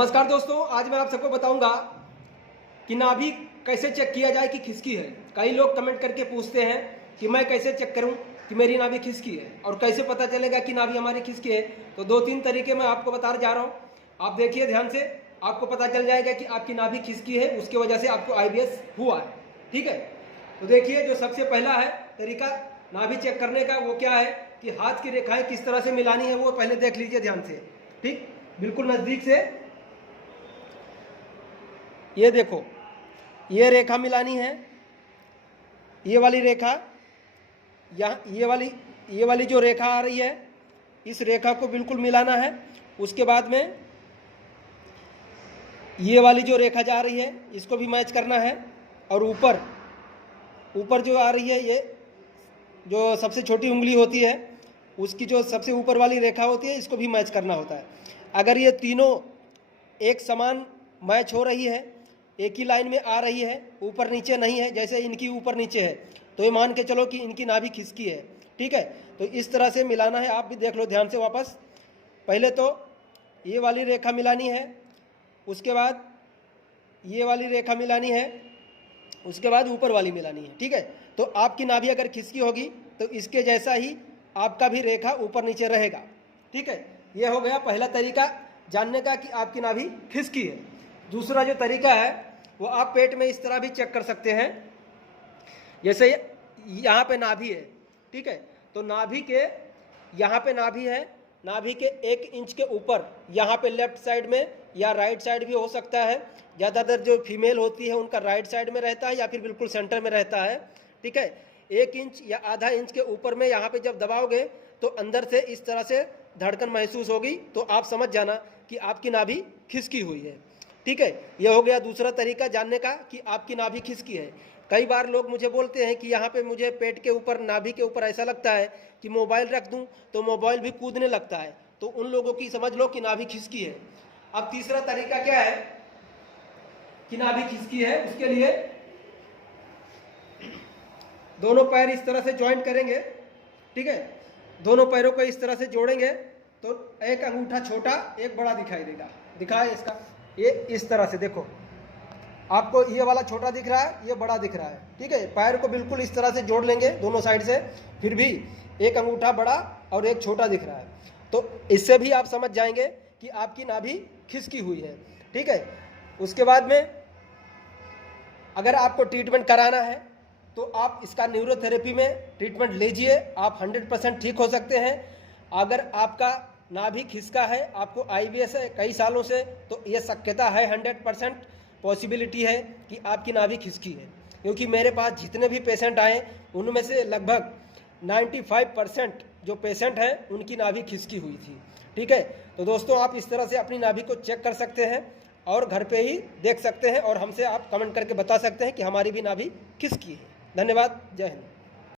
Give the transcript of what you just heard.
नमस्कार दोस्तों, आज मैं आप सबको बताऊंगा कि नाभि कैसे चेक किया जाए कि खिसकी है। कई लोग कमेंट करके पूछते हैं कि मैं कैसे चेक करूं कि मेरी नाभि खिसकी है और कैसे पता चलेगा कि नाभि हमारी खिसकी है। तो 2-3 तरीके मैं आपको बता जा रहा हूं, आप देखिए ध्यान से, आपको पता चल जाएगा कि आपकी नाभि खिसकी है, उसकी वजह से आपको IBS हुआ है। ठीक है, तो देखिए जो सबसे पहला है तरीका नाभि चेक करने का, वो क्या है कि हाथ की रेखाएं किस तरह से मिलानी है, वो पहले देख लीजिए ध्यान से। ठीक, बिल्कुल नजदीक से ये देखो, ये रेखा मिलानी है, ये वाली रेखा, यहाँ ये वाली जो रेखा आ रही है, इस रेखा को बिल्कुल मिलाना है। उसके बाद में ये वाली जो रेखा जा रही है, इसको भी मैच करना है। और ऊपर जो आ रही है, ये जो सबसे छोटी उंगली होती है, उसकी जो सबसे ऊपर वाली रेखा होती है, इसको भी मैच करना होता है। अगर ये तीनों एक समान मैच हो रही है, एक ही लाइन में आ रही है, ऊपर नीचे नहीं है, जैसे इनकी ऊपर नीचे है, तो ये मान के चलो कि इनकी नाभि खिसकी है। ठीक है, तो इस तरह से मिलाना है। आप भी देख लो ध्यान से वापस। पहले तो ये वाली रेखा मिलानी है, उसके बाद ये वाली रेखा मिलानी है, उसके बाद ऊपर वाली मिलानी है। ठीक है, तो आपकी नाभि अगर खिसकी होगी तो इसके जैसा ही आपका भी रेखा ऊपर नीचे रहेगा। ठीक है, ये हो गया पहला तरीका जानने का कि आपकी नाभि खिसकी है। दूसरा जो तरीका है वो आप पेट में इस तरह भी चेक कर सकते हैं। जैसे यहाँ पे नाभि है, ठीक है, तो नाभि के यहाँ पे नाभि है, नाभि के 1 इंच के ऊपर यहाँ पे लेफ्ट साइड में या राइट साइड भी हो सकता है। ज़्यादातर जो फीमेल होती है उनका राइट साइड में रहता है या फिर बिल्कुल सेंटर में रहता है। ठीक है, 1 इंच या आधा इंच के ऊपर में यहाँ पे जब दबाओगे तो अंदर से इस तरह से धड़कन महसूस होगी, तो आप समझ जाना कि आपकी नाभि खिसकी हुई है। ठीक है, यह हो गया दूसरा तरीका जानने का कि आपकी नाभि खिसकी है। कई बार लोग मुझे बोलते हैं कि यहाँ पे मुझे पेट के ऊपर, नाभि के ऊपर ऐसा लगता है कि मोबाइल रख दूं तो मोबाइल भी कूदने लगता है, तो उन लोगों की समझ लो कि नाभि खिसकी है। अब तीसरा तरीका क्या है कि नाभि खिसकी है, उसके लिए दोनों पैर इस तरह से ज्वाइंट करेंगे। ठीक है, दोनों पैरों को इस तरह से जोड़ेंगे तो एक अंगूठा छोटा एक बड़ा दिखाई देगा। दिखाए इसका, ये इस तरह से देखो, आपको ये वाला छोटा दिख रहा है, ये बड़ा दिख रहा है। ठीक है, पैर को बिल्कुल इस तरह से जोड़ लेंगे दोनों साइड से, फिर भी एक अंगूठा बड़ा और एक छोटा दिख रहा है, तो इससे भी आप समझ जाएंगे कि आपकी नाभि खिसकी हुई है। ठीक है, उसके बाद में अगर आपको ट्रीटमेंट कराना है तो आप इसका न्यूरोथेरेपी में ट्रीटमेंट लीजिए, आप 100% ठीक हो सकते हैं। अगर आपका नाभि खिसका है, आपको IBS है कई सालों से, तो ये शक्यता है, 100% पॉसिबिलिटी है कि आपकी नाभि खिसकी है। क्योंकि मेरे पास जितने भी पेशेंट आए उनमें से लगभग 95% जो पेशेंट हैं उनकी नाभि खिसकी हुई थी। ठीक है, तो दोस्तों आप इस तरह से अपनी नाभि को चेक कर सकते हैं और घर पे ही देख सकते हैं, और हमसे आप कमेंट करके बता सकते हैं कि हमारी भी नाभि खिसकी है। धन्यवाद, जय हिंद।